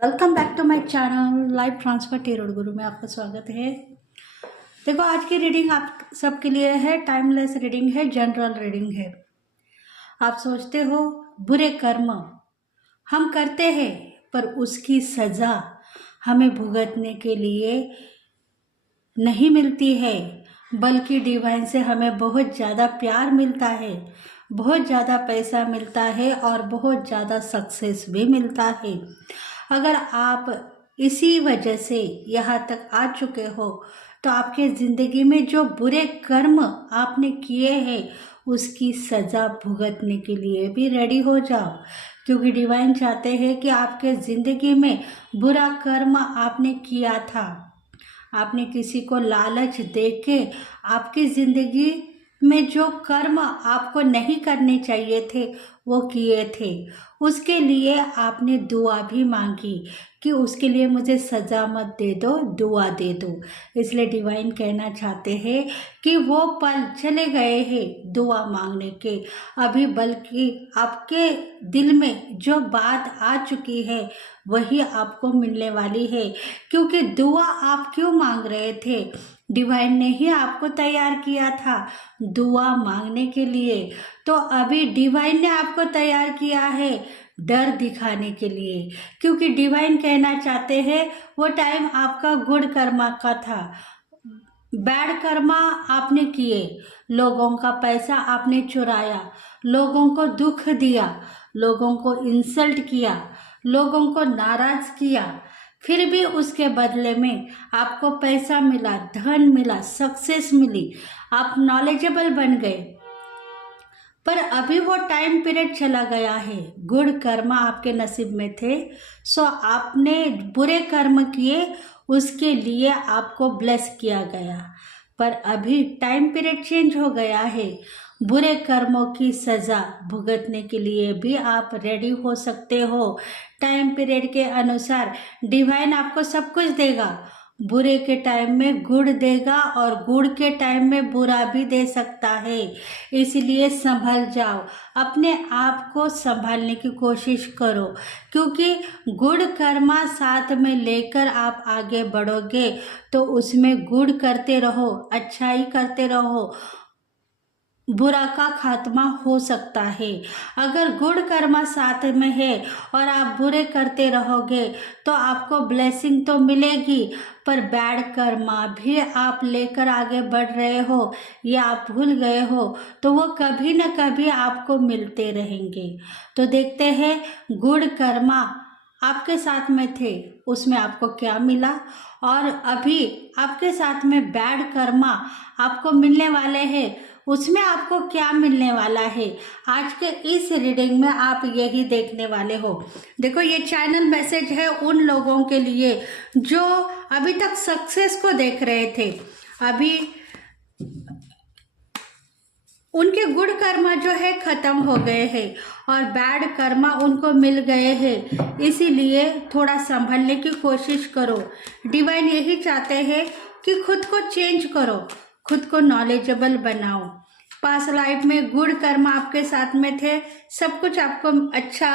Welcome back to my channel live transfer tarot गुरु में आपका स्वागत है। देखो, आज की रीडिंग आप सबके लिए है, टाइमलेस रीडिंग है, जनरल रीडिंग है। आप सोचते हो बुरे कर्म हम करते हैं पर उसकी सज़ा हमें भुगतने के लिए नहीं मिलती है, बल्कि डिवाइन से हमें बहुत ज़्यादा प्यार मिलता है, बहुत ज़्यादा पैसा मिलता है और बहुत ज़्यादा सक्सेस भी मिलता है। अगर आप इसी वजह से यहाँ तक आ चुके हो तो आपके ज़िंदगी में जो बुरे कर्म आपने किए हैं उसकी सज़ा भुगतने के लिए भी रेडी हो जाओ, क्योंकि डिवाइन चाहते हैं कि आपके ज़िंदगी में बुरा कर्म आपने किया था, आपने किसी को लालच देके आपकी ज़िंदगी में जो कर्म आपको नहीं करने चाहिए थे वो किए थे, उसके लिए आपने दुआ भी मांगी कि उसके लिए मुझे सज़ा मत दे दो, दुआ दे दो। इसलिए डिवाइन कहना चाहते हैं कि वो पल चले गए हैं दुआ मांगने के, अभी बल्कि आपके दिल में जो बात आ चुकी है वही आपको मिलने वाली है। क्योंकि दुआ आप क्यों मांग रहे थे? डिवाइन ने ही आपको तैयार किया था दुआ मांगने के लिए। तो अभी डिवाइन ने आपको तैयार किया है डर दिखाने के लिए, क्योंकि डिवाइन कहना चाहते हैं वो टाइम आपका गुड कर्मा का था, बैड कर्मा आपने किए, लोगों का पैसा आपने चुराया, लोगों को दुख दिया, लोगों को इंसल्ट किया, लोगों को नाराज किया, फिर भी उसके बदले में आपको पैसा मिला, धन मिला, सक्सेस मिली, आप नॉलेजेबल बन गए। पर अभी वो टाइम पीरियड चला गया है, गुड कर्म आपके नसीब में थे, सो आपने बुरे कर्म किए, उसके लिए आपको ब्लेस किया गया। पर अभी टाइम पीरियड चेंज हो गया है, बुरे कर्मों की सज़ा भुगतने के लिए भी आप रेडी हो सकते हो। टाइम पीरियड के अनुसार डिवाइन आपको सब कुछ देगा, बुरे के टाइम में गुड़ देगा और गुड़ के टाइम में बुरा भी दे सकता है। इसलिए संभल जाओ, अपने आप को संभालने की कोशिश करो, क्योंकि गुड़ कर्मा साथ में लेकर आप आगे बढ़ोगे तो उसमें गुड़ करते रहो, अच्छाई करते रहो, बुरा का खात्मा हो सकता है। अगर गुड कर्मा साथ में है और आप बुरे करते रहोगे तो आपको ब्लेसिंग तो मिलेगी, पर बैड कर्मा भी आप लेकर आगे बढ़ रहे हो या आप भूल गए हो तो वो कभी न कभी आपको मिलते रहेंगे। तो देखते हैं गुड कर्मा आपके साथ में थे उसमें आपको क्या मिला, और अभी आपके साथ में बैड कर्मा आपको मिलने वाले हैं उसमें आपको क्या मिलने वाला है। आज के इस रीडिंग में आप यही देखने वाले हो। देखो, ये चैनल मैसेज है उन लोगों के लिए जो अभी तक सक्सेस को देख रहे थे, अभी उनके गुड कर्मा जो है खत्म हो गए हैं और बैड कर्मा उनको मिल गए हैं, इसीलिए थोड़ा संभलने की कोशिश करो। डिवाइन यही चाहते हैं कि खुद को चेंज करो, खुद को नॉलेजेबल बनाओ। पास लाइफ में गुड कर्म आपके साथ में थे, सब कुछ आपको अच्छा,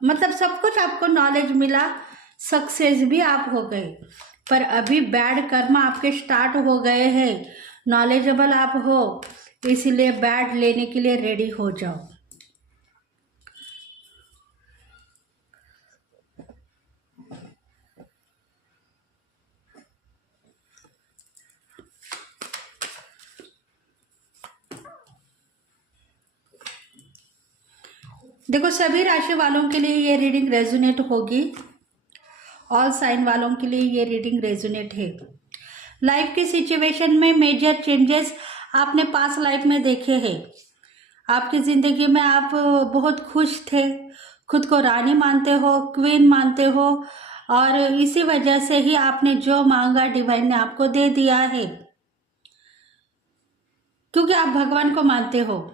मतलब सब कुछ आपको नॉलेज मिला, सक्सेस भी आप हो गए, पर अभी बैड कर्म आपके स्टार्ट हो गए हैं। नॉलेजेबल आप हो, इसलिए बैड लेने के लिए रेडी हो जाओ। देखो, सभी राशि वालों के लिए ये रीडिंग रेजोनेट होगी, ऑल साइन वालों के लिए ये रीडिंग रेजोनेट है। लाइफ की सिचुएशन में मेजर चेंजेस आपने पास लाइफ में देखे हैं। आपकी ज़िंदगी में आप बहुत खुश थे, खुद को रानी मानते हो, क्वीन मानते हो, और इसी वजह से ही आपने जो मांगा डिवाइन ने आपको दे दिया है, क्योंकि आप भगवान को मानते हो,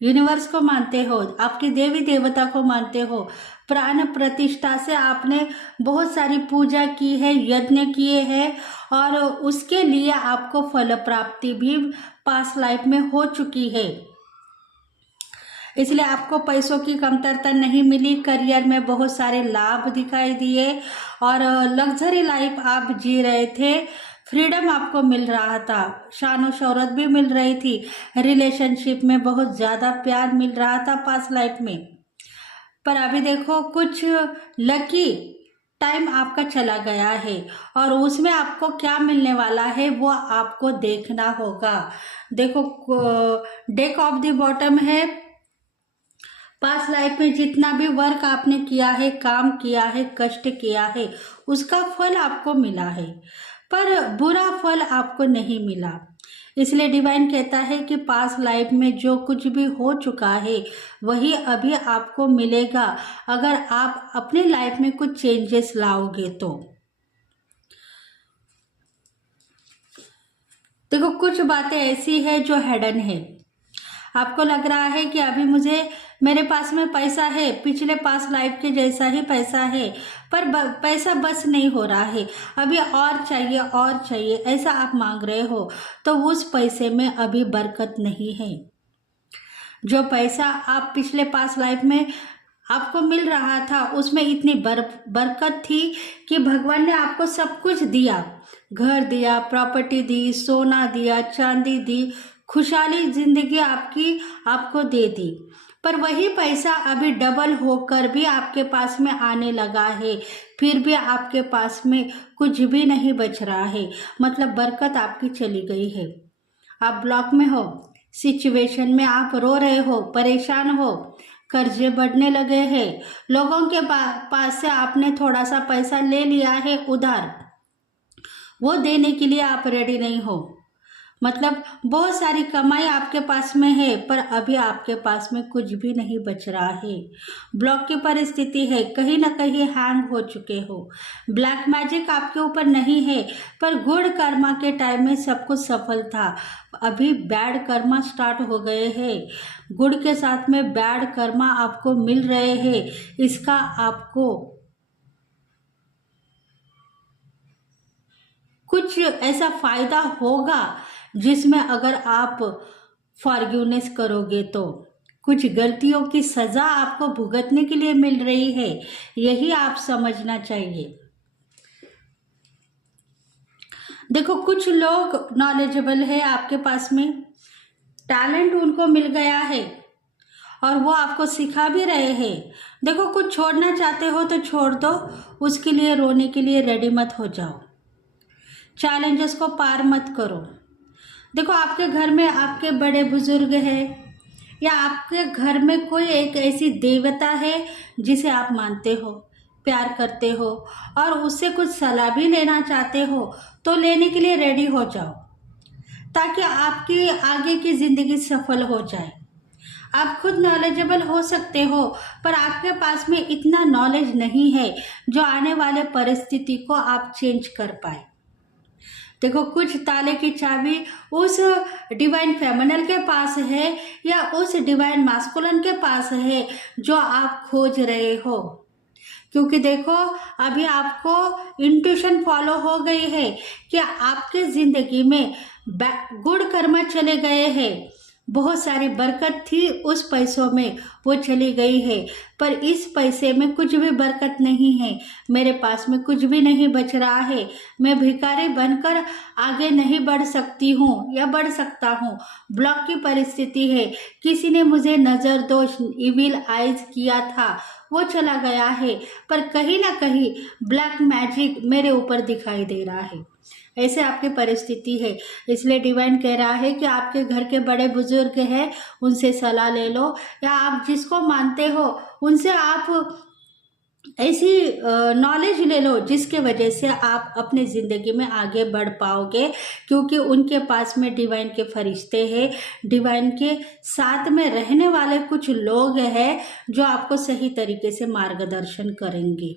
यूनिवर्स को मानते हो, आपकी देवी देवता को मानते हो। प्राण प्रतिष्ठा से आपने बहुत सारी पूजा की है, यज्ञ किए हैं, और उसके लिए आपको फल प्राप्ति भी पास लाइफ में हो चुकी है। इसलिए आपको पैसों की कमतरता नहीं मिली। करियर में बहुत सारे लाभ दिखाई दिए और लग्जरी लाइफ आप जी रहे थे। फ्रीडम आपको मिल रहा था, शान शौहरत भी मिल रही थी। रिलेशनशिप में बहुत ज़्यादा प्यार मिल रहा था पास्ट लाइफ में। पर अभी देखो कुछ लकी टाइम आपका चला गया है और उसमें आपको क्या मिलने वाला है वो आपको देखना होगा। देखो डेक ऑफ द बॉटम है। पास्ट लाइफ में जितना भी वर्क आपने किया है, काम किया है, कष्ट किया है, उसका फल आपको मिला है, पर बुरा फल आपको नहीं मिला। इसलिए डिवाइन कहता है कि पास्ट लाइफ में जो कुछ भी हो चुका है वही अभी आपको मिलेगा, अगर आप अपनी लाइफ में कुछ चेंजेस लाओगे तो। देखो कुछ बातें ऐसी है जो हिडन है। आपको लग रहा है कि अभी मेरे पास में पैसा है, पिछले पास्ट लाइफ के जैसा ही पैसा है, पर पैसा बस नहीं हो रहा है, अभी और चाहिए, ऐसा आप मांग रहे हो, तो उस पैसे में अभी बरकत नहीं है। जो पैसा आप पिछले पास्ट लाइफ में आपको मिल रहा था उसमें इतनी बरकत थी कि भगवान ने आपको सब कुछ दिया, घर दिया, प्रॉपर्टी दी, सोना दिया, चांदी दी, खुशहाली जिंदगी आपको दे दी। पर वही पैसा अभी डबल होकर भी आपके पास में आने लगा है, फिर भी आपके पास में कुछ भी नहीं बच रहा है, मतलब बरकत आपकी चली गई है। आप ब्लॉक में हो, सिचुएशन में आप रो रहे हो, परेशान हो, कर्जे बढ़ने लगे हैं, लोगों के पास से आपने थोड़ा सा पैसा ले लिया है उधार, वो देने के लिए आप रेडी नहीं हो, मतलब बहुत सारी कमाई आपके पास में है पर अभी आपके पास में कुछ भी नहीं बच रहा है। ब्लॉक की परिस्थिति है, कहीं ना कहीं हैंग हो चुके हो। ब्लैक मैजिक आपके ऊपर नहीं है, पर गुड कर्मा के टाइम में सब कुछ सफल था, अभी बैड कर्मा स्टार्ट हो गए हैं। गुड के साथ में बैड कर्मा आपको मिल रहे हैं, इसका आपको कुछ ऐसा फायदा होगा जिसमें अगर आप फॉरगिवनेस करोगे तो कुछ गलतियों की सजा आपको भुगतने के लिए मिल रही है, यही आप समझना चाहिए। देखो कुछ लोग नॉलेजेबल है, आपके पास में टैलेंट उनको मिल गया है और वो आपको सिखा भी रहे हैं। देखो कुछ छोड़ना चाहते हो तो छोड़ दो, उसके लिए रोने के लिए रेडी मत हो जाओ, चैलेंजेस को पार मत करो। देखो आपके घर में आपके बड़े बुजुर्ग हैं या आपके घर में कोई एक ऐसी देवता है जिसे आप मानते हो, प्यार करते हो और उससे कुछ सलाह भी लेना चाहते हो तो लेने के लिए रेडी हो जाओ, ताकि आपकी आगे की ज़िंदगी सफल हो जाए। आप खुद नॉलेजेबल हो सकते हो पर आपके पास में इतना नॉलेज नहीं है जो आने वाले परिस्थिति को आप चेंज कर पाए। देखो कुछ ताले की चाबी उस डिवाइन फेमिनल के पास है या उस डिवाइन मास्कुलिन के पास है जो आप खोज रहे हो, क्योंकि देखो अभी आपको इंट्यूशन फॉलो हो गई है कि आपके ज़िंदगी में गुड कर्मा चले गए हैं, बहुत सारी बरकत थी उस पैसों में, वो चली गई है, पर इस पैसे में कुछ भी बरकत नहीं है, मेरे पास में कुछ भी नहीं बच रहा है, मैं भिखारी बनकर आगे नहीं बढ़ सकती हूँ या बढ़ सकता हूँ। ब्लॉक की परिस्थिति है, किसी ने मुझे नज़र दोष इविल आइज किया था, वो चला गया है, पर कहीं ना कहीं ब्लैक मैजिक मेरे ऊपर दिखाई दे रहा है, ऐसे आपकी परिस्थिति है। इसलिए डिवाइन कह रहा है कि आपके घर के बड़े बुजुर्ग हैं, उनसे सलाह ले लो या आप जिसको मानते हो उनसे आप ऐसी नॉलेज ले लो जिसके वजह से आप अपनी ज़िंदगी में आगे बढ़ पाओगे, क्योंकि उनके पास में डिवाइन के फरिश्ते हैं, डिवाइन के साथ में रहने वाले कुछ लोग हैं जो आपको सही तरीके से मार्गदर्शन करेंगे।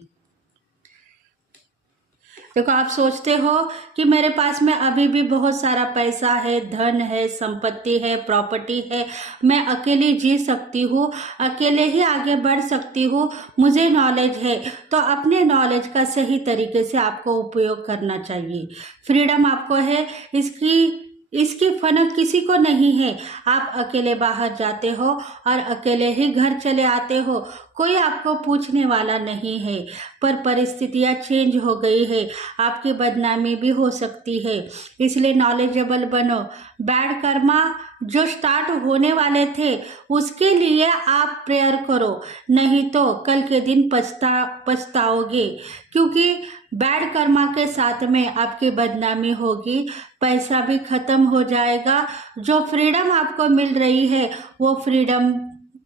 देखो आप सोचते हो कि मेरे पास में अभी भी बहुत सारा पैसा है, धन है, संपत्ति है, प्रॉपर्टी है, मैं अकेले जी सकती हूँ, अकेले ही आगे बढ़ सकती हूँ, मुझे नॉलेज है, तो अपने नॉलेज का सही तरीके से आपको उपयोग करना चाहिए। फ्रीडम आपको है, इसकी इसकी फनक किसी को नहीं है। आप अकेले बाहर जाते हो और अकेले ही घर चले आते हो, कोई आपको पूछने वाला नहीं है। पर परिस्थितियाँ चेंज हो गई है, आपकी बदनामी भी हो सकती है, इसलिए नॉलेजेबल बनो। बैड कर्मा जो स्टार्ट होने वाले थे उसके लिए आप प्रेयर करो, नहीं तो कल के दिन पछताओगे, क्योंकि बैड कर्मा के साथ में आपकी बदनामी होगी, पैसा भी खत्म हो जाएगा। जो फ्रीडम आपको मिल रही है वो फ्रीडम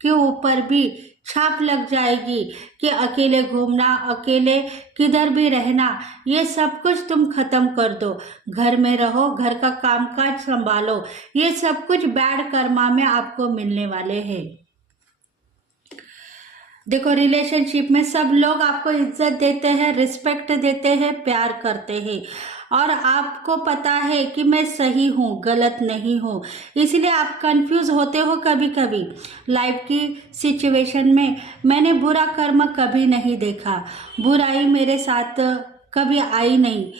के ऊपर भी छाप लग जाएगी कि अकेले घूमना, अकेले किधर भी रहना, ये सब कुछ तुम खत्म कर दो। घर में रहो, घर का कामकाज संभालो, ये सब कुछ बैड कर्मा में आपको मिलने वाले हैं। देखो, रिलेशनशिप में सब लोग आपको इज्जत देते हैं, रिस्पेक्ट देते हैं, प्यार करते हैं, और आपको पता है कि मैं सही हूँ, गलत नहीं हूँ, इसलिए आप कंफ्यूज होते हो कभी कभी। लाइफ की सिचुएशन में मैंने बुरा कर्म कभी नहीं देखा, बुराई मेरे साथ कभी आई नहीं,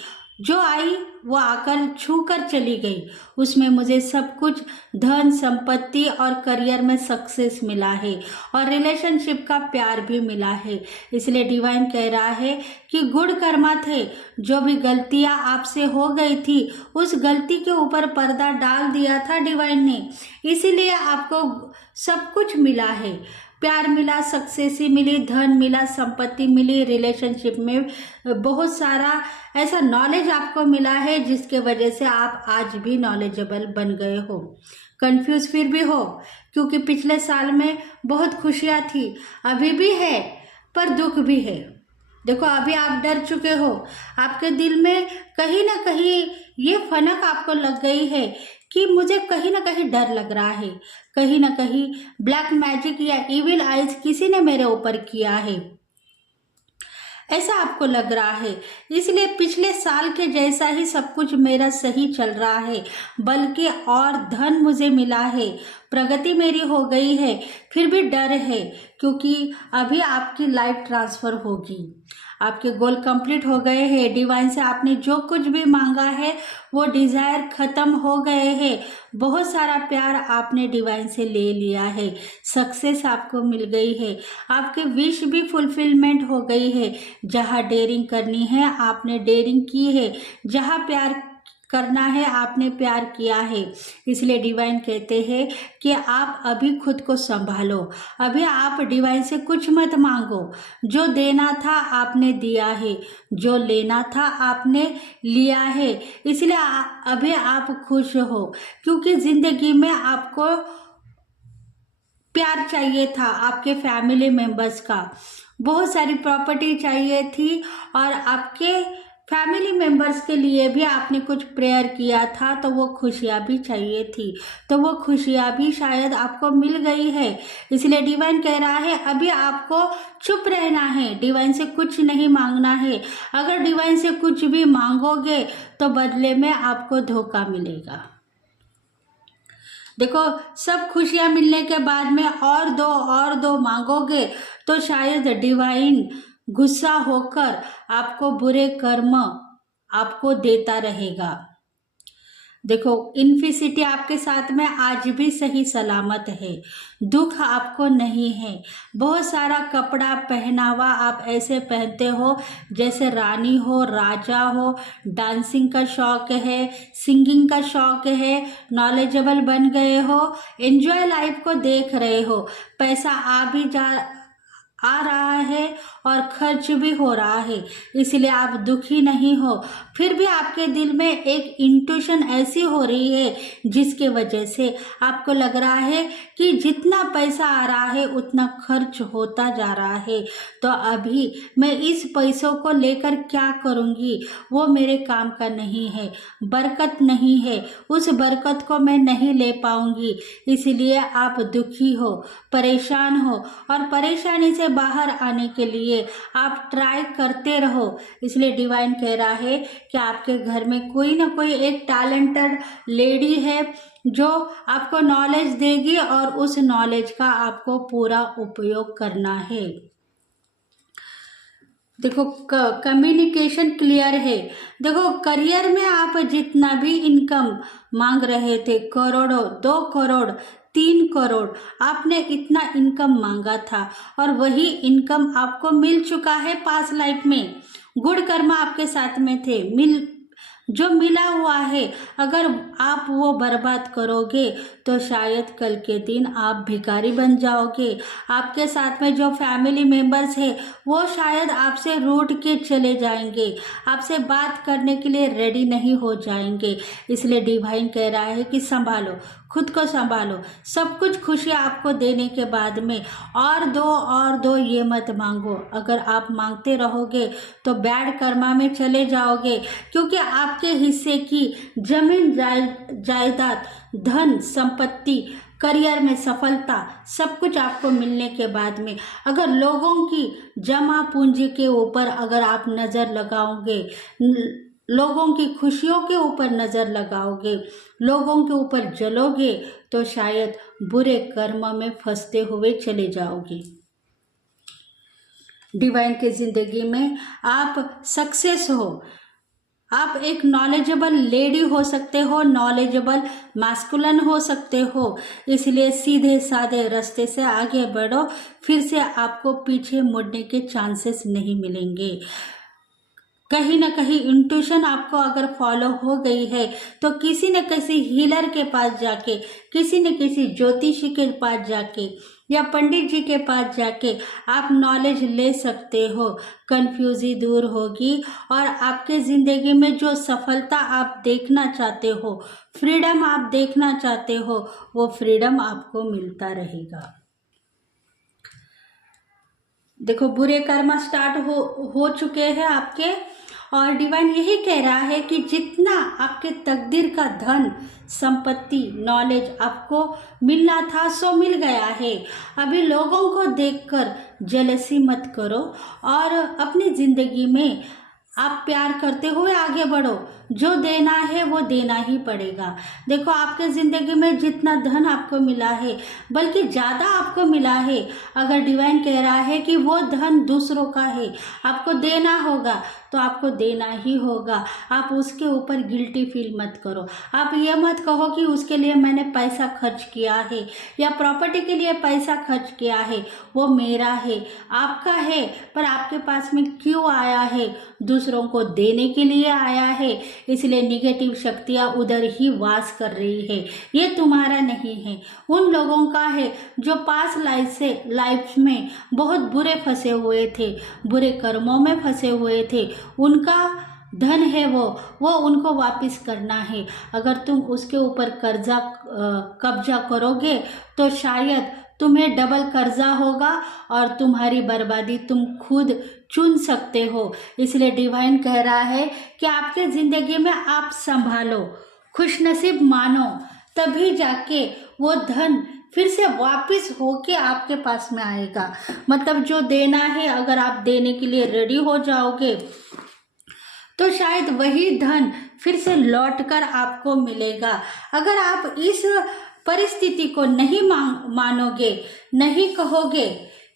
जो आई वो आकर छू कर चली गई। उसमें मुझे सब कुछ धन संपत्ति और करियर में सक्सेस मिला है, और रिलेशनशिप का प्यार भी मिला है। इसलिए डिवाइन कह रहा है कि गुड कर्मा थे, जो भी गलतियां आपसे हो गई थी उस गलती के ऊपर पर्दा डाल दिया था डिवाइन ने, इसीलिए आपको सब कुछ मिला है। प्यार मिला, सक्सेस मिली, धन मिला, संपत्ति मिली, रिलेशनशिप में बहुत सारा ऐसा नॉलेज आपको मिला है जिसके वजह से आप आज भी नॉलेजेबल बन गए हो। कंफ्यूज फिर भी हो, क्योंकि पिछले साल में बहुत खुशियाँ थी, अभी भी है पर दुख भी है। देखो, अभी आप डर चुके हो, आपके दिल में कहीं ना कहीं ये फनक आपको लग गई है कि मुझे कहीं ना कहीं डर लग रहा है, कहीं ना कहीं ब्लैक मैजिक या इविल आइज किसी ने मेरे ऊपर किया है, ऐसा आपको लग रहा है। इसलिए पिछले साल के जैसा ही सब कुछ मेरा सही चल रहा है, बल्कि और धन मुझे मिला है, प्रगति मेरी हो गई है, फिर भी डर है, क्योंकि अभी आपकी लाइफ ट्रांसफ़र होगी, आपके गोल कंप्लीट हो गए हैं। डिवाइन से आपने जो कुछ भी मांगा है वो डिज़ायर ख़त्म हो गए हैं, बहुत सारा प्यार आपने डिवाइन से ले लिया है, सक्सेस आपको मिल गई है, आपके विश भी फुलफिलमेंट हो गई है। जहाँ डेयरिंग करनी है आपने डेयरिंग की है, जहाँ प्यार करना है आपने प्यार किया है। इसलिए डिवाइन कहते हैं कि आप अभी खुद को संभालो, अभी आप डिवाइन से कुछ मत मांगो, जो देना था आपने दिया है, जो लेना था आपने लिया है। इसलिए अभी आप खुश हो, क्योंकि ज़िंदगी में आपको प्यार चाहिए था, आपके फैमिली मेम्बर्स का बहुत सारी प्रॉपर्टी चाहिए थी, और आपके फैमिली मेम्बर्स के लिए भी आपने कुछ प्रेयर किया था, तो वो खुशियाँ भी चाहिए थी, तो वो खुशियाँ भी शायद आपको मिल गई है। इसलिए डिवाइन कह रहा है अभी आपको चुप रहना है, डिवाइन से कुछ नहीं मांगना है। अगर डिवाइन से कुछ भी मांगोगे तो बदले में आपको धोखा मिलेगा। देखो, सब खुशियाँ मिलने के बाद में और दो मांगोगे तो शायद डिवाइन गुस्सा होकर आपको बुरे कर्म आपको देता रहेगा। देखो, इन्फिसिटी आपके साथ में आज भी सही सलामत है, दुख आपको नहीं है। बहुत सारा कपड़ा पहनावा आप ऐसे पहनते हो जैसे रानी हो, राजा हो, डांसिंग का शौक है, सिंगिंग का शौक है, नॉलेजेबल बन गए हो, एंजॉय लाइफ को देख रहे हो, पैसा आ रहा है और खर्च भी हो रहा है, इसलिए आप दुखी नहीं हो। फिर भी आपके दिल में एक इंट्यूशन ऐसी हो रही है जिसके वजह से आपको लग रहा है कि जितना पैसा आ रहा है उतना खर्च होता जा रहा है, तो अभी मैं इस पैसों को लेकर क्या करूँगी, वो मेरे काम का नहीं है, बरकत नहीं है, उस बरकत को मैं नहीं ले पाऊँगी, इसलिए आप दुखी हो, परेशान हो, और परेशानी से बाहर आने के लिए आप ट्राई करते रहो। इसलिए डिवाइन कह रहा है कि आपके घर में कोई ना कोई एक टैलेंटेड लेडी है जो आपको नॉलेज देगी, और उस नॉलेज का आपको पूरा उपयोग करना है। देखो कम्युनिकेशन क्लियर है। देखो करियर में आप जितना भी इनकम मांग रहे थे, करोड़ों, 2 करोड़, 3 करोड़, आपने इतना इनकम मांगा था और वही इनकम आपको मिल चुका है पास्ट लाइफ में। गुड कर्मा आपके साथ में थे, जो मिला हुआ है, अगर आप वो बर्बाद करोगे तो शायद कल के दिन आप भिखारी बन जाओगे। आपके साथ में जो फैमिली मेंबर्स है वो शायद आपसे रूठ के चले जाएंगे, आपसे बात करने के लिए रेडी नहीं हो जाएंगे। इसलिए डिवाइन कह रहा है कि संभालो, खुद को संभालो। सब कुछ खुशी आपको देने के बाद में और दो ये मत मांगो। अगर आप मांगते रहोगे तो बैड कर्मा में चले जाओगे, क्योंकि आपके हिस्से की जमीन जायदाद, धन संपत्ति, करियर में सफलता, सब कुछ आपको मिलने के बाद में अगर लोगों की जमा पूंजी के ऊपर अगर आप नज़र लगाओगे, लोगों की खुशियों के ऊपर नज़र लगाओगे, लोगों के ऊपर जलोगे, तो शायद बुरे कर्म में फंसते हुए चले जाओगे। डिवाइन की जिंदगी में आप सक्सेस हो, आप एक नॉलेजेबल लेडी हो सकते हो, नॉलेजेबल मैस्कुलिन हो सकते हो। इसलिए सीधे साधे रास्ते से आगे बढ़ो, फिर से आपको पीछे मुड़ने के चांसेस नहीं मिलेंगे। कहीं ना कहीं इंट्यूशन आपको अगर फॉलो हो गई है तो किसी न किसी हीलर के पास जाके, किसी न किसी ज्योतिषी के पास जाके या पंडित जी के पास जाके आप नॉलेज ले सकते हो। कंफ्यूजी दूर होगी और आपके ज़िंदगी में जो सफलता आप देखना चाहते हो, फ्रीडम आप देखना चाहते हो, वो फ्रीडम आपको मिलता रहेगा। देखो बुरे कर्म स्टार्ट हो चुके हैं आपके, और डिवाइन यही कह रहा है कि जितना आपके तकदीर का धन, संपत्ति, नॉलेज आपको मिलना था सो मिल गया है। अभी लोगों को देखकर जेलसी मत करो और अपनी ज़िंदगी में आप प्यार करते हुए आगे बढ़ो। जो देना है वो देना ही पड़ेगा। देखो आपके ज़िंदगी में जितना धन आपको मिला है, बल्कि ज़्यादा आपको मिला है, अगर डिवाइन कह रहा है कि वो धन दूसरों का है, आपको देना होगा तो आपको देना ही होगा। आप उसके ऊपर गिल्टी फील मत करो। आप ये मत कहो कि उसके लिए मैंने पैसा खर्च किया है या प्रॉपर्टी के लिए पैसा खर्च किया है, वो मेरा है, आपका है, पर आपके पास में क्यों आया है? दूसरों को देने के लिए आया है। इसलिए निगेटिव शक्तियाँ उधर ही वास कर रही है। ये तुम्हारा नहीं है, उन लोगों का है जो पास लाइफ में बहुत बुरे फंसे हुए थे, बुरे कर्मों में फंसे हुए थे। उनका धन है वो उनको वापस करना है। अगर तुम उसके ऊपर कब्जा करोगे तो शायद तुम्हें डबल कर्जा होगा और तुम्हारी बर्बादी तुम खुद चुन सकते हो। इसलिए डिवाइन कह रहा है कि आपके ज़िंदगी में आप संभालो, खुशनसीब मानो, तभी जाके वो धन फिर से वापस होके आपके पास में आएगा। मतलब जो देना है, अगर आप देने के लिए रेडी हो जाओगे तो शायद वही धन फिर से लौटकर आपको मिलेगा। अगर आप इस परिस्थिति को नहीं मानोगे, नहीं कहोगे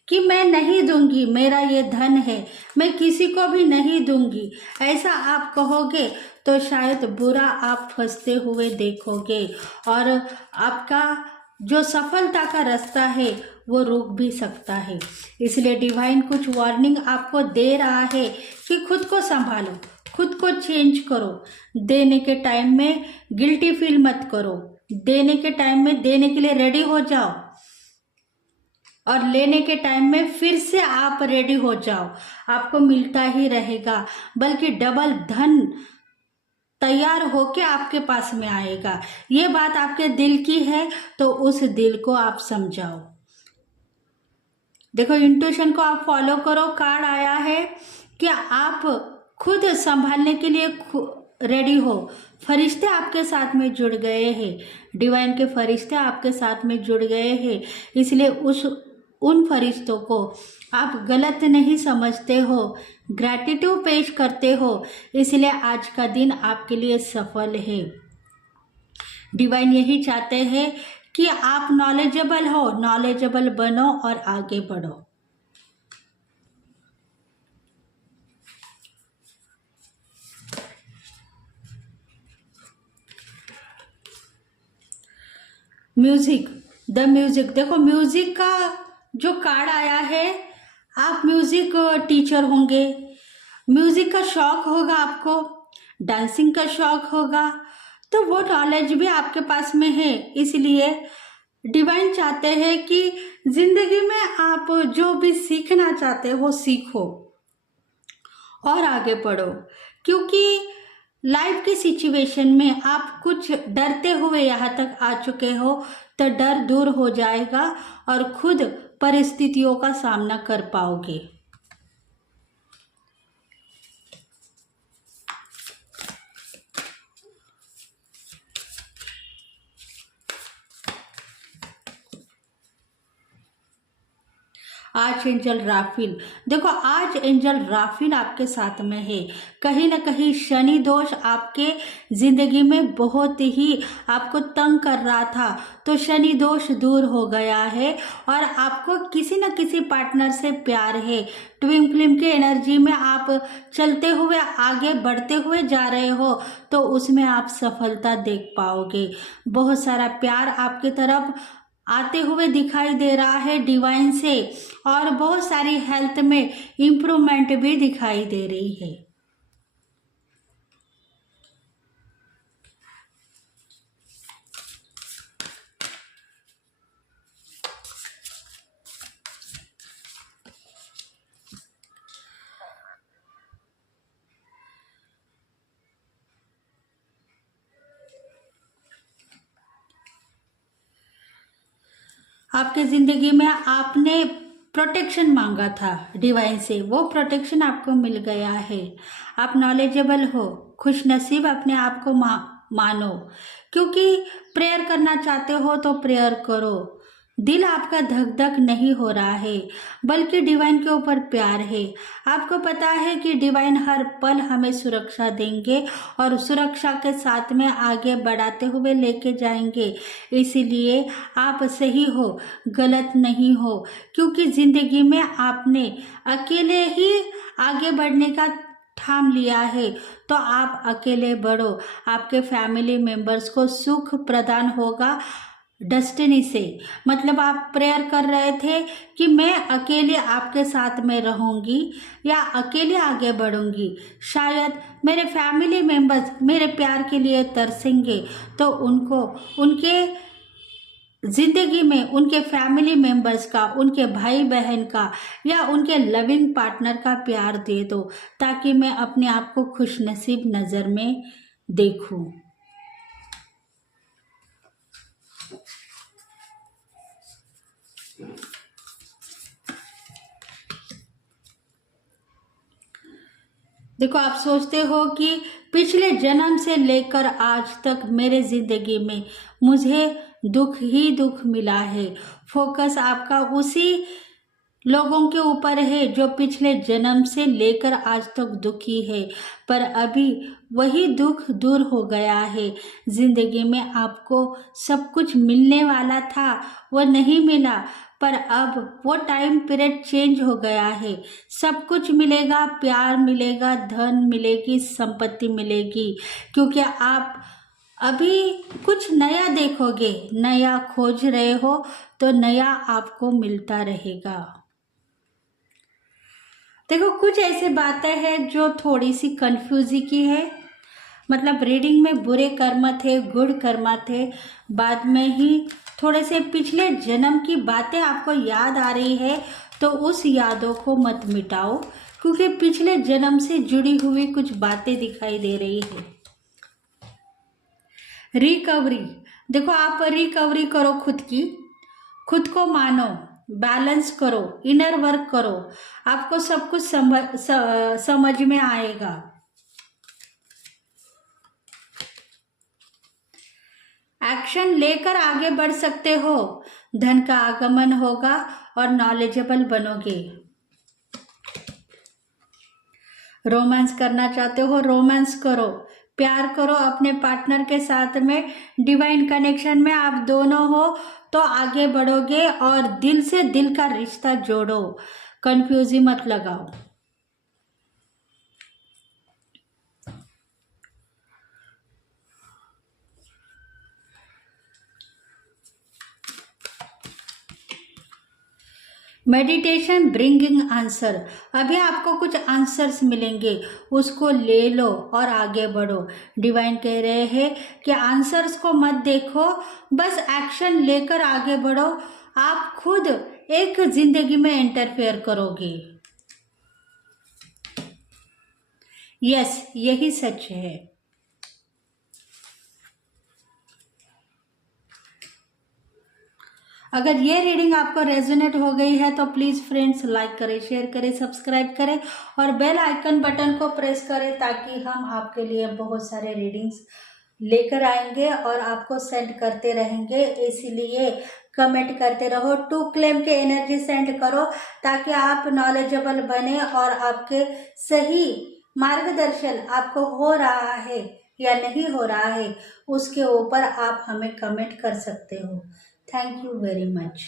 कि मैं नहीं दूंगी, मेरा ये धन है, मैं किसी को भी नहीं दूंगी, ऐसा आप कहोगे तो शायद बुरा आप फंसते हुए देखोगे और आपका जो सफलता का रास्ता है वो रुक भी सकता है। इसलिए डिवाइन कुछ वार्निंग आपको दे रहा है कि खुद को संभालो, खुद को चेंज करो। देने के टाइम में गिल्टी फील मत करो, देने के टाइम में देने के लिए रेडी हो जाओ और लेने के टाइम में फिर से आप रेडी हो जाओ। आपको मिलता ही रहेगा, बल्कि डबल धन तैयार होके आपके पास में आएगा। ये बात आपके दिल की है तो उस दिल को आप समझाओ। देखो इंट्यूशन को आप फॉलो करो। कार्ड आया है कि आप खुद संभालने के लिए रेडी हो। फरिश्ते आपके साथ में जुड़ गए हैं, डिवाइन के फरिश्ते आपके साथ में जुड़ गए हैं। इसलिए उन फरिश्तों को आप गलत नहीं समझते हो, ग्रैटिट्यूड पेश करते हो। इसलिए आज का दिन आपके लिए सफल है। डिवाइन यही चाहते हैं कि आप नॉलेजेबल हो, नॉलेजेबल बनो और आगे बढ़ो। Music, the music. देखो म्यूजिक का जो कार्ड आया है, आप म्यूजिक टीचर होंगे, म्यूजिक का शौक होगा आपको, डांसिंग का शौक होगा, तो वो नॉलेज भी आपके पास में है। इसलिए डिवाइन चाहते हैं कि जिंदगी में आप जो भी सीखना चाहते हो सीखो और आगे बढ़ो, क्योंकि लाइफ की सिचुएशन में आप कुछ डरते हुए यहाँ तक आ चुके हो, तो डर दूर हो जाएगा और खुद परिस्थितियों का सामना कर पाओगे। आर्च एंजल राफेल, देखो आर्च एंजल राफेल आपके साथ में है। कहीं ना कहीं शनि दोष आपके जिंदगी में बहुत ही आपको तंग कर रहा था, तो शनि दोष दूर हो गया है और आपको किसी न किसी पार्टनर से प्यार है। ट्विन फ्लेम के एनर्जी में आप चलते हुए आगे बढ़ते हुए जा रहे हो, तो उसमें आप सफलता देख पाओगे। बहुत सारा प्यार आपकी तरफ आते हुए दिखाई दे रहा है डिवाइन से, और बहुत सारी हेल्थ में इम्प्रूवमेंट भी दिखाई दे रही है। आपके जिंदगी में आपने प्रोटेक्शन मांगा था डिवाइन से, वो प्रोटेक्शन आपको मिल गया है। आप नॉलेजेबल हो, खुश नसीब अपने आप को मानो, क्योंकि प्रेयर करना चाहते हो तो प्रेयर करो। दिल आपका धक धक नहीं हो रहा है, बल्कि डिवाइन के ऊपर प्यार है। आपको पता है कि डिवाइन हर पल हमें सुरक्षा देंगे और सुरक्षा के साथ में आगे बढ़ाते हुए लेके जाएंगे। इसीलिए आप सही हो, गलत नहीं हो, क्योंकि जिंदगी में आपने अकेले ही आगे बढ़ने का ठान लिया है, तो आप अकेले बढ़ो। आपके फैमिली मेंबर्स को सुख प्रदान होगा डेस्टिनी से। मतलब आप प्रेयर कर रहे थे कि मैं अकेले आपके साथ में रहूंगी या अकेले आगे बढ़ूंगी, शायद मेरे फैमिली मेंबर्स मेरे प्यार के लिए तरसेंगे, तो उनको उनके जिंदगी में उनके फैमिली मेंबर्स का, उनके भाई बहन का या उनके लविंग पार्टनर का प्यार दे दो, ताकि मैं अपने आप को खुशनसीब नज़र में देखूं। देखो आप सोचते हो कि पिछले जन्म से लेकर आज तक मेरे जिंदगी में मुझे दुख ही दुख मिला है। फोकस आपका उसी लोगों के ऊपर है जो पिछले जन्म से लेकर आज तक दुखी है, पर अभी वही दुख दूर हो गया है। जिंदगी में आपको सब कुछ मिलने वाला था, वो नहीं मिला, पर अब वो टाइम पीरियड चेंज हो गया है। सब कुछ मिलेगा, प्यार मिलेगा, धन मिलेगी, संपत्ति मिलेगी, क्योंकि आप अभी कुछ नया देखोगे, नया खोज रहे हो, तो नया आपको मिलता रहेगा। देखो कुछ ऐसे बातें हैं जो थोड़ी सी कंफ्यूजी की है। मतलब रीडिंग में बुरे कर्म थे, गुड कर्म थे, बाद में ही थोड़े से पिछले जन्म की बातें आपको याद आ रही है, तो उस यादों को मत मिटाओ, क्योंकि पिछले जन्म से जुड़ी हुई कुछ बातें दिखाई दे रही है। रिकवरी, देखो आप रिकवरी करो खुद की, खुद को मानो, बैलेंस करो, इनर वर्क करो, आपको सब कुछ समझ में आएगा। एक्शन लेकर आगे बढ़ सकते हो, धन का आगमन होगा और नॉलेजेबल बनोगे। रोमांस करना चाहते हो, रोमांस करो, प्यार करो अपने पार्टनर के साथ में, डिवाइन कनेक्शन में आप दोनों हो तो आगे बढ़ोगे और दिल से दिल का रिश्ता जोड़ो, कंफ्यूजी मत लगाओ। Meditation bringing answer. अभी आपको कुछ आंसर्स मिलेंगे, उसको ले लो और आगे बढ़ो। डिवाइन कह रहे हैं कि आंसर्स को मत देखो, बस एक्शन लेकर आगे बढ़ो। आप खुद एक जिंदगी में इंटरफेयर करोगे। यस, यही सच है। अगर ये रीडिंग आपको रेजोनेट हो गई है तो प्लीज़ फ्रेंड्स लाइक करें, शेयर करें, सब्सक्राइब करें और बेल आइकन बटन को प्रेस करें, ताकि हम आपके लिए बहुत सारे रीडिंग्स लेकर आएंगे और आपको सेंड करते रहेंगे। इसीलिए कमेंट करते रहो, टू क्लेम के एनर्जी सेंड करो, ताकि आप नॉलेजेबल बने और आपके सही मार्गदर्शन आपको हो रहा है या नहीं हो रहा है, उसके ऊपर आप हमें कमेंट कर सकते हो। Thank you very much.